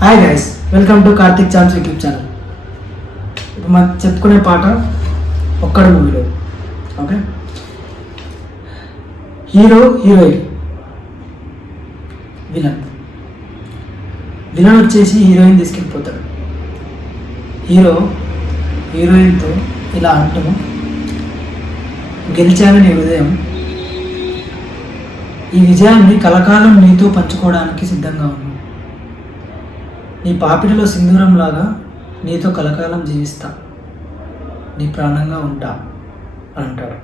Hi guys, welcome to Karthik chance YouTube channel. ఇప్పుడు మనం చెప్పుకునే పాట ఒక్కడు మూవీలో. ఓకే, హీరో హీరోయిన్, విలన్ వచ్చేసి హీరోయిన్ తీసుకెళ్ళిపోతాడు. హీరో హీరోయిన్తో ఇలా అంటాము, గెలిచానని ఉదయం ఈ విజయాన్ని కలకాలం నీతో పంచుకోవడానికి సిద్ధంగా ఉన్నాను. నీ పాపిడిలో సింధూరంలాగా నీతో కలకాలం జీవిస్తా, నీ ప్రాణంగా ఉంటా అని అంటాడు.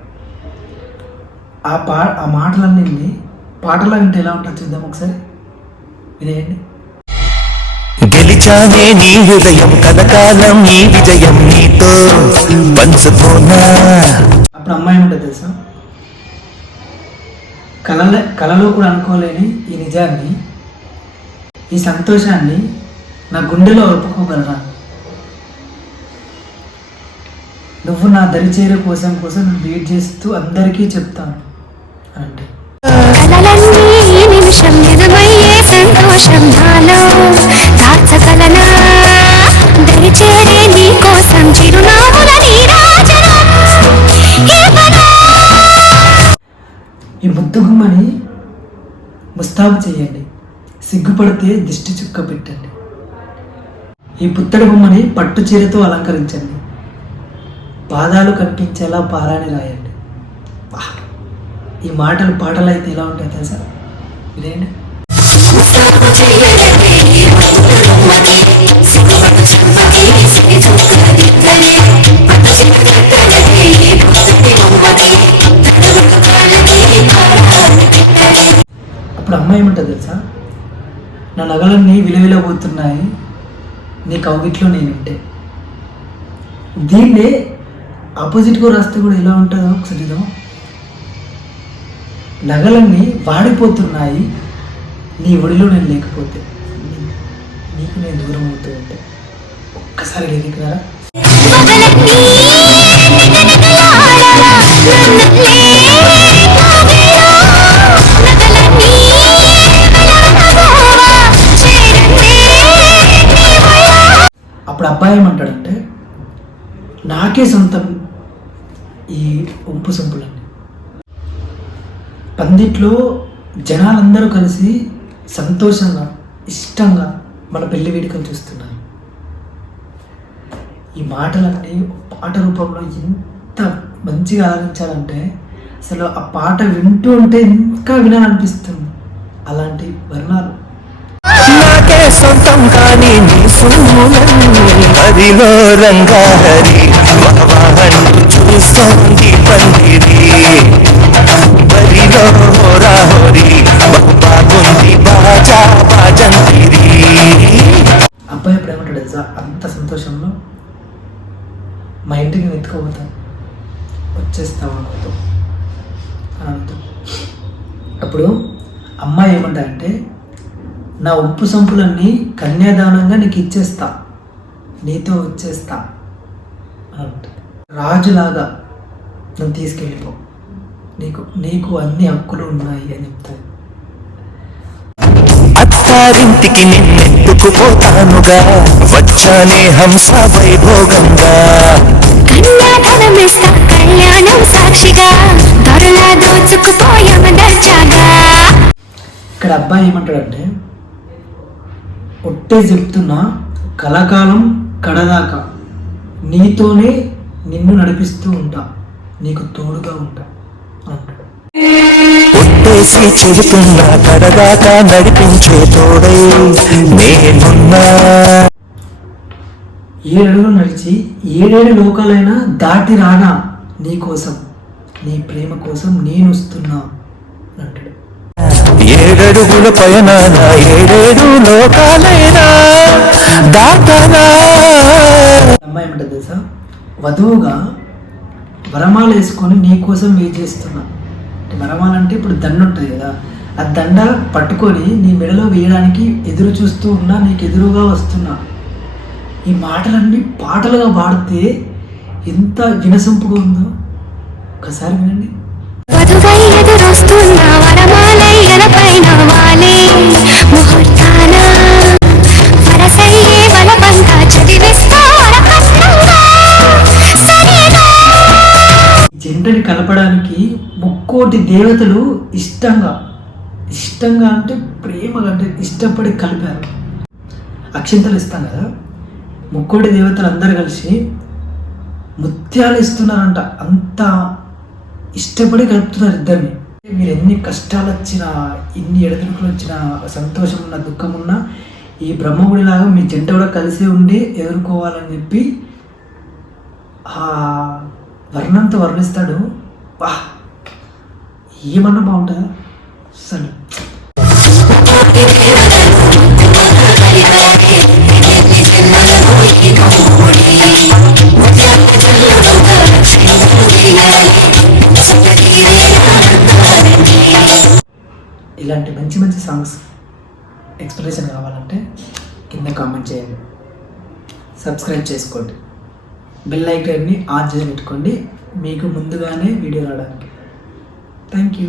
ఆ మాటలన్నీ పాటలా వింటే ఎలా ఉంటుంది చూద్దాం ఒకసారి, వినేయండి. గెలిచానే నీ హృదయం, కలకాలం నీ విజయం నీతో పంచుకోనా. అప్పుడు అమ్మాయి ఉంటుంది తెలుసా, కలలో కూడా అనుకోలేని ఈ నిజాన్ని, ఈ సంతోషాన్ని నా గుండెలో ఒప్పుకోగలరా? నువ్వు నా దరిచేరు కోసం నేను వెయిట్ చేస్తూ అందరికీ చెప్తాను అంటే ఈ ముద్దు గుమ్మని ముస్తాబు చేయండి, సిగ్గుపడితే దిష్టి చుక్క పెట్టండి. ఈ పుత్తడి బొమ్మని పట్టు చీరతో అలంకరించండి, పాదాలు కనిపించేలా పారాని రాయండి. ఈ మాటలు పాటలు అయితే ఎలా ఉంటాయి తెలుసా, వినేయండి. అప్పుడు అమ్మాయి ఏమంటుంది తెలుసా, నా నగలన్నీ విలువపోతున్నాయి నీ కౌగిట్లో నేనుంటే. దీన్నే ఆపోజిట్గా రాస్తే కూడా ఎలా ఉంటుందో ఒకసారి, నగలన్నీ వాడిపోతున్నాయి నీ ఒడిలో నేను లేకపోతే, నీకు నేను దూరం అవుతూ ఉంటే. ఒక్కసారి లేదికున్నారా? అప్పుడు అబ్బాయి ఏమంటాడంటే, నాకే సొంతం ఈ ఉంపు సొంపులన్నీ. పందిట్లో జనాలందరూ కలిసి సంతోషంగా ఇష్టంగా మన పెళ్లి వేడుకలు చూస్తున్నారు. ఈ మాటలన్నీ పాట రూపంలో ఎంత మంచిగా ఆలోచించాలంటే, అసలు ఆ పాట వింటూ ఉంటే ఇంకా వినాలనిపిస్తుంది. అలాంటి వర్ణాలు నాకే సొంతం కానీ నీ సొమ్ములన్నీ హరిలో రంగాహరి చూస్తోంది పందిరి, బరిలో రాహోరి బాగుంది బాజా బాజంతిరి. అబ్బాయి ఎప్పుడు ఏమంటాడు తెలుసా, అంత సంతోషంలో మా ఇంటికి నేను ఎత్తుకోబోతాను, వచ్చేస్తావు అనుకో అని అనుకో. అప్పుడు అమ్మాయి ఏమంటారంటే, నా ఉప్పు సంపులన్నీ కన్యాదానంగా నీకు ఇచ్చేస్తా, నీతో వచ్చేస్తా అని అంటుంది. రాజులాగా నన్ను తీసుకెళ్ళిపో, నీకు అన్ని హక్కులు ఉన్నాయి అని చెప్తాను. అత్తారింటికి నిన్నెత్తుకుపోతానుగా, వచ్చానే హంస వైభోగంగా. కళ్యాణం సాక్షిగా దొరలా దోచుకుపోయామ దర్జాగా. ఇక్కడ అబ్బాయి ఏమంటాడంటే, ఒట్టే చెప్తున్నా కలకాలం కడదాకా నీతోనే నిన్ను నడిపిస్తూ ఉంటా, నీకు తోడుగా ఉంటా అంటాడు. ఒట్టేసి చెబుతున్నా కడదాకా నడిపించే తోడై నేనున్నా. 7 అడుగులు నడిచి 7 లోకాలైనా దాటి రానా నీ కోసం, నీ ప్రేమ కోసం నేను వస్తున్నా అంటాడు. 7 అడుగుల పయనాన 7 లోకాలైనా దాటనా. అమ్మాయి ఏమంటుంది తెలుసా, వధువుగా వరమాల వేసుకొని నీ కోసం వెయిట్ చేస్తున్నా. వరమాల అంటే ఇప్పుడు దండ ఉంటుంది కదా, ఆ దండ పట్టుకొని నీ మెడలో వేయడానికి ఎదురు చూస్తూ ఉన్నా, నీకు ఎదురుగా వస్తున్నా. ఈ మాటలన్నీ పాటలుగా పాడితే ఎంత వినసొంపుగా ఉందో ఒకసారి వినండి. ముక్కోటి దేవతలు ఇష్టంగా అంటే ప్రేమగా అంటే ఇష్టపడి కలిపారు. అక్షింతలు ఇస్తాం కదా, ముక్కోటి దేవతలు అందరు కలిసి ముత్యాలు ఇస్తున్నారంట. అంత ఇష్టపడి కలుపుతున్నారు ఇద్దరిని. మీరు ఎన్ని కష్టాలు వచ్చినా, ఎన్ని ఎడతెరుపులు వచ్చినా, సంతోషం ఉన్నా, దుఃఖం ఉన్నా, ఈ బ్రహ్మగుడిలాగా మీ జంట కూడా కలిసి ఉండి ఎదుర్కోవాలని చెప్పి ఆ వర్ణంతో వర్ణిస్తాడు. వా, ఏమన్నా బాగుంటుందా అసలు. ఇలాంటి మంచి మంచి సాంగ్స్ ఎక్స్ప్రెషన్ కావాలంటే కింద కామెంట్ చేయండి, సబ్స్క్రైబ్ చేసుకోండి, బెల్ ఐకాన్ని ఆన్ చేసి పెట్టుకోండి మీకు ముందుగానే వీడియో రావడానికి. Thank you.